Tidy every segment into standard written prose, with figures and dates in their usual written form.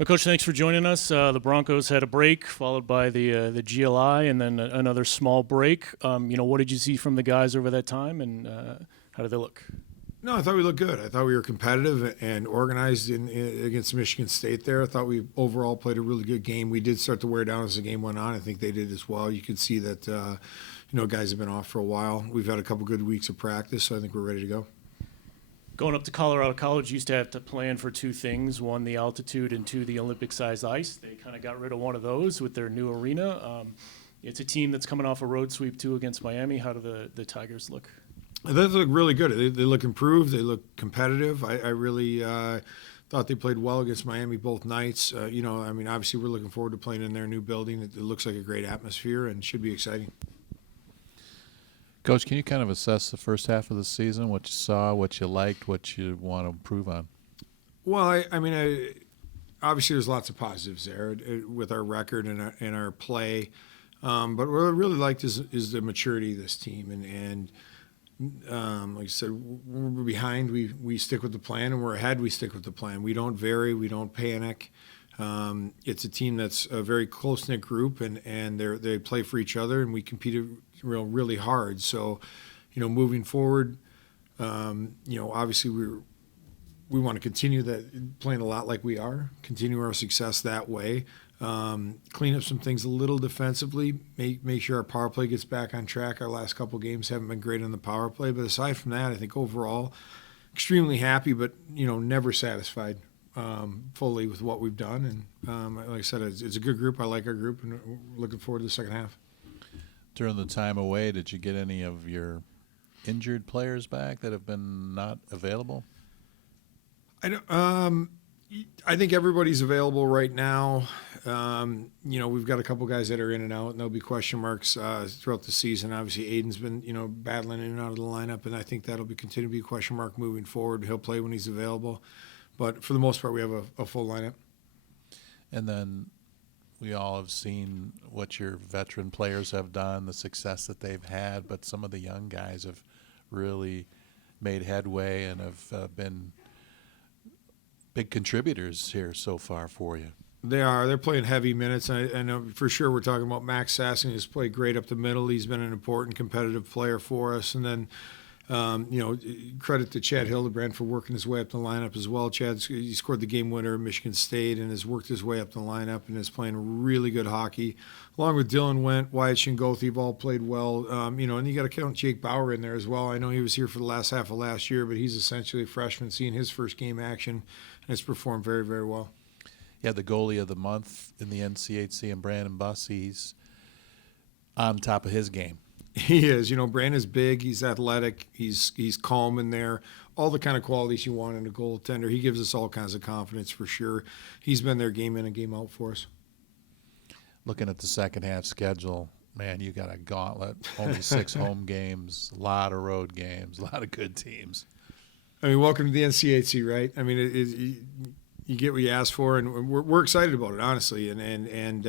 Well, Coach, thanks for joining us. The Broncos had a break, followed by the GLI, and then another small break. What did you see from the guys over that time, and how did they look? No, I thought we looked good. I thought we were competitive and organized against Michigan State there. I thought we overall played a really good game. We did start to wear down as the game went on. I think they did as well. You could see that, guys have been off for a while. We've had a couple good weeks of practice, so I think we're ready to go. Going up to Colorado College, you used to have to plan for two things: one, the altitude, and two, the Olympic-sized ice. They kind of got rid of one of those with their new arena. It's a team that's coming off a road sweep, too, against Miami. How do the Tigers look? They look really good. They look improved. They look competitive. I really thought they played well against Miami both nights. Obviously we're looking forward to playing in their new building. It looks like a great atmosphere and should be exciting. Coach, can you kind of assess the first half of the season, what you saw, what you liked, what you want to improve on? Well, obviously there's lots of positives there with our record and our play. But what I really liked is the maturity of this team. And like I said, when we're behind, we stick with the plan, and we're ahead, we stick with the plan. We don't vary, we don't panic. It's a team that's a very close-knit group, and they play for each other, and we compete really hard. So, moving forward, obviously we want to continue that playing a lot like we are, continue our success that way. Clean up some things a little defensively, make sure our power play gets back on track. Our last couple games haven't been great on the power play, but aside from that, I think overall, extremely happy, but never satisfied fully with what we've done. And like I said, it's a good group. I like our group, and we're looking forward to the second half. During the time away, did you get any of your injured players back that have been not available? I think everybody's available right now. We've got a couple guys that are in and out, and there'll be question marks throughout the season. Obviously, Aiden's been, battling in and out of the lineup, and I think that'll continue to be a question mark moving forward. He'll play when he's available. But for the most part, we have a full lineup. And then we all have seen what your veteran players have done, the success that they've had, but some of the young guys have really made headway and have been big contributors here so far for you. They are. They're playing heavy minutes. I know for sure we're talking about Max Sasson, who's played great up the middle. He's been an important competitive player for us. And then, credit to Chad Hildebrand for working his way up the lineup as well. He scored the game winner at Michigan State and has worked his way up the lineup and is playing really good hockey. Along with Dylan Went, Wyatt Shingothi have all played well. And you got to count Jake Bauer in there as well. I know he was here for the last half of last year, but he's essentially a freshman, seeing his first game action, and has performed very, very well. Yeah, the goalie of the month in the NCHC, and Brandon Bussey, he's on top of his game. He is. Brandon's big. He's athletic. He's calm in there. All the kind of qualities you want in a goaltender. He gives us all kinds of confidence for sure. He's been there game in and game out for us. Looking at the second half schedule, man, you got a gauntlet. Only 6 home games, a lot of road games, a lot of good teams. Welcome to the NCHC, right? You get what you ask for, and we're excited about it, honestly. And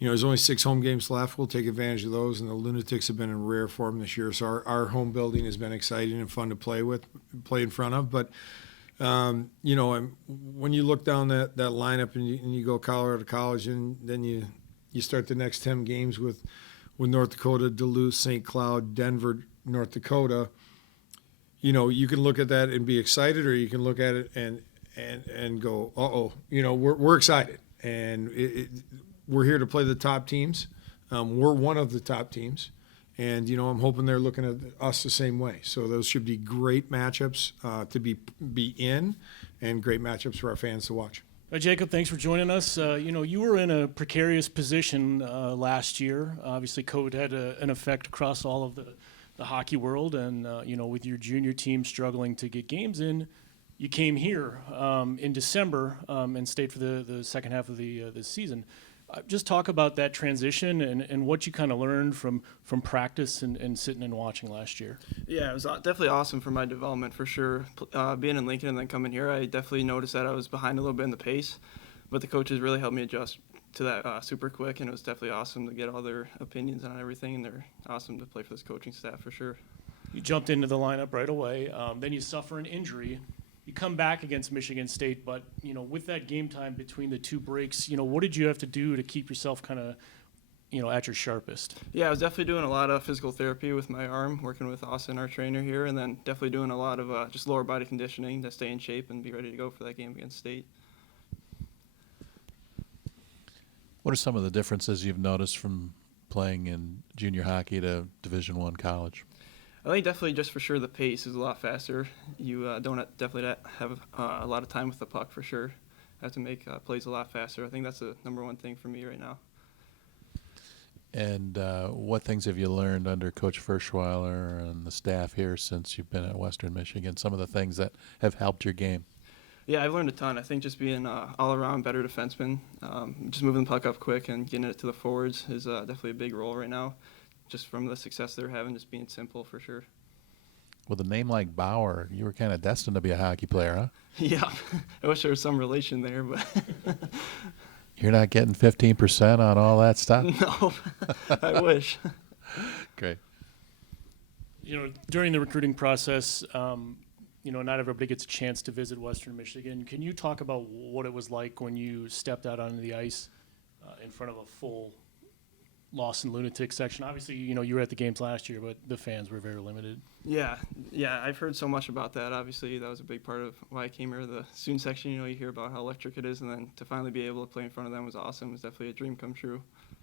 there's only 6 home games left. We'll take advantage of those, and the Lunatics have been in rare form this year. So our home building has been exciting and fun to play in front of. But when you look down that lineup and you go Colorado College, and then you start the next 10 games with North Dakota, Duluth, St. Cloud, Denver, North Dakota. You can look at that and be excited, or you can look at it and go, uh-oh, we're excited. And we're here to play the top teams. We're one of the top teams. And, I'm hoping they're looking at us the same way. So those should be great matchups to be in, and great matchups for our fans to watch. Jacob, thanks for joining us. You were in a precarious position last year. Obviously, COVID had an effect across all of the hockey world. And, with your junior team struggling to get games in, you came here in December and stayed for the second half of the season. Just talk about that transition and what you kind of learned from practice and sitting and watching last year. Yeah, it was definitely awesome for my development for sure. Being in Lincoln and then coming here, I definitely noticed that I was behind a little bit in the pace, but the coaches really helped me adjust to that super quick, and it was definitely awesome to get all their opinions on everything, and they're awesome to play for this coaching staff for sure. You jumped into the lineup right away. Then you suffer an injury. you come back against Michigan State, but with that game time between the two breaks, what did you have to do to keep yourself kind of at your sharpest? Yeah, I was definitely doing a lot of physical therapy with my arm, working with Austin, our trainer here, and then definitely doing a lot of just lower body conditioning to stay in shape and be ready to go for that game against State. What are some of the differences you've noticed from playing in junior hockey to Division I college? I think definitely just for sure the pace is a lot faster. You definitely have a lot of time with the puck for sure. Have to make plays a lot faster. I think that's the number one thing for me right now. And what things have you learned under Coach Ferschweiler and the staff here since you've been at Western Michigan? Some of the things that have helped your game? Yeah, I've learned a ton. I think just being all-around better defenseman, just moving the puck up quick and getting it to the forwards is definitely a big role right now. Just from the success they're having, just being simple for sure. With a name like Bauer, you were kind of destined to be a hockey player, huh? Yeah, I wish there was some relation there, but You're not getting 15% on all that stuff? no, I wish. Great. During the recruiting process, not everybody gets a chance to visit Western Michigan. Can you talk about what it was like when you stepped out onto the ice in front of a full Lost and Lunatic section? Obviously, you were at the games last year, but the fans were very limited. Yeah, I've heard so much about that. Obviously, that was a big part of why I came here. The student section, you hear about how electric it is, and then to finally be able to play in front of them was awesome. It was definitely a dream come true.